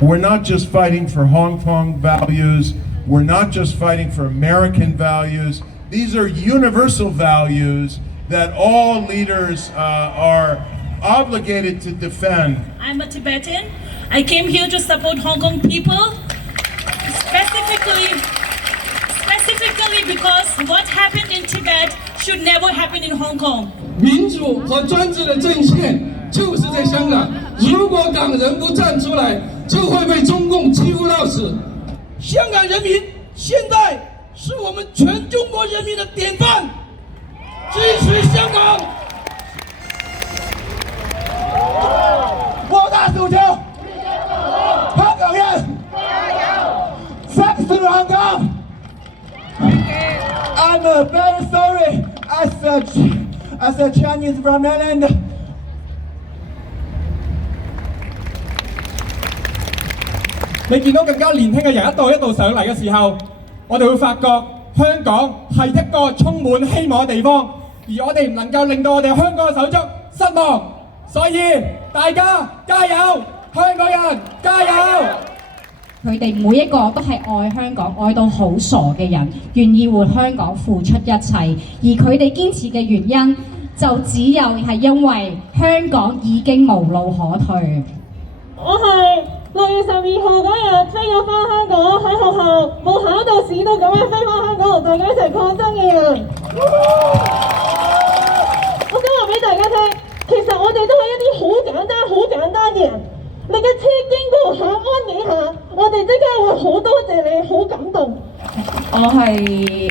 We're not just fighting for Hong Kong values. We're not just fighting for American values. These are universal values that all leaders are obligated to defend. I'm a Tibetan. I came here to support Hong Kong people, specifically because what happened in Tibet should never happen in Hong Kong. 民主和专制的阵线就是在香港，如果港人不站出来，就会被中共欺负到死。香港人民现在是我们全中国人民的典范，支持香港！我大訴求，香港人，Thanks to Hong Kong. I'm very sorry as a Chinese from Thailand. 你見到更加年輕嘅人一代一代上嚟嘅時候，我哋會發覺香港係一個充滿希望嘅地方，而我哋唔能夠令到我哋香港嘅手足失望，所以大家加油，香港人加油！佢哋每一個都係愛香港愛到好傻嘅人，願意為香港付出一切，而佢哋堅持嘅原因就只有係因為香港已經無路可退。我係6月12號嗰日飛咗返香港，喺學校冇考到試都咁樣飛返香港同大家一齊抗爭嘅人。我想話俾大家聽，其實我哋都係一啲好簡單嘅人。你嘅車經過下安你下，我哋即刻會好多謝你，好感動。我係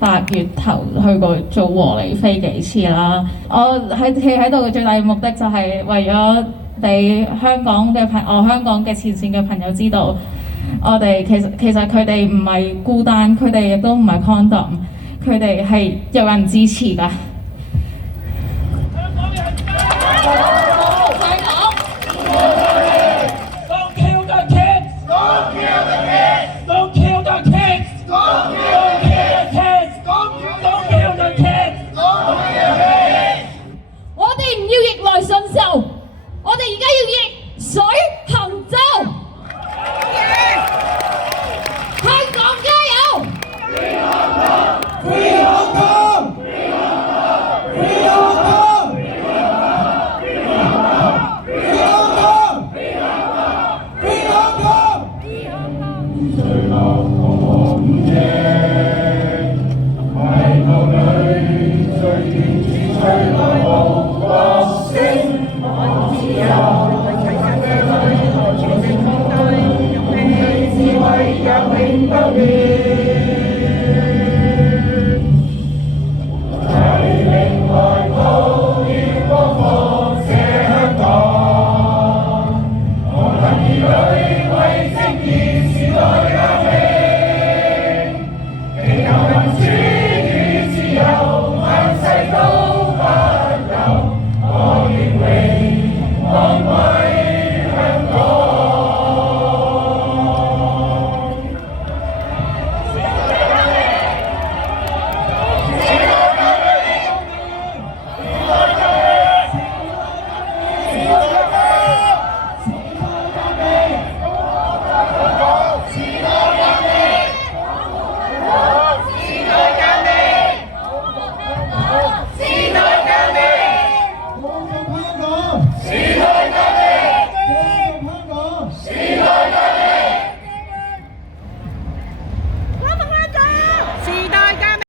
8月頭去過做和你飛幾次啦。我企喺度嘅最大嘅目的就係為咗俾香港嘅前線嘅朋友知道，我哋其實佢哋唔係孤單，佢哋亦都唔係 condom，佢哋係有人支持㗎。